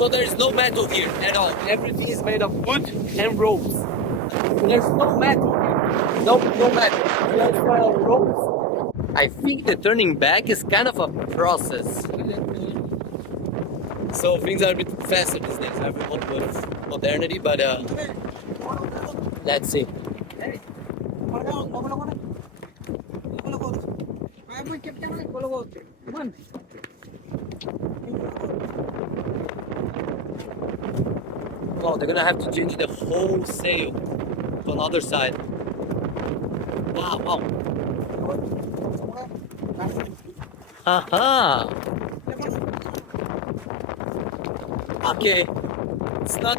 So there's no metal here at all. Everything is made of wood and ropes. There's no metal here. No metal. Just ropes. I think the turning back is kind of a process. So things are a bit faster these days, everyone with modernity, but let's see. Oh, they're gonna have to change the whole sail to another side. Wow. Aha! Okay, it's not.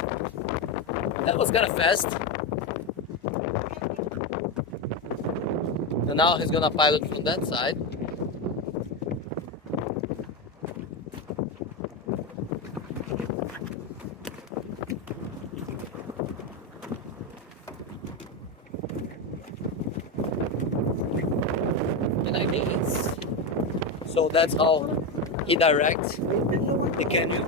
That was kind of fast. And now he's gonna pilot from that side. And I think it's. So that's how he directs the canoe.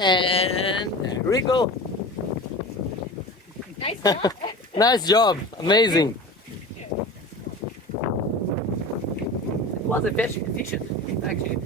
And there we go. Nice job. Nice job. Amazing. It was efficient, actually.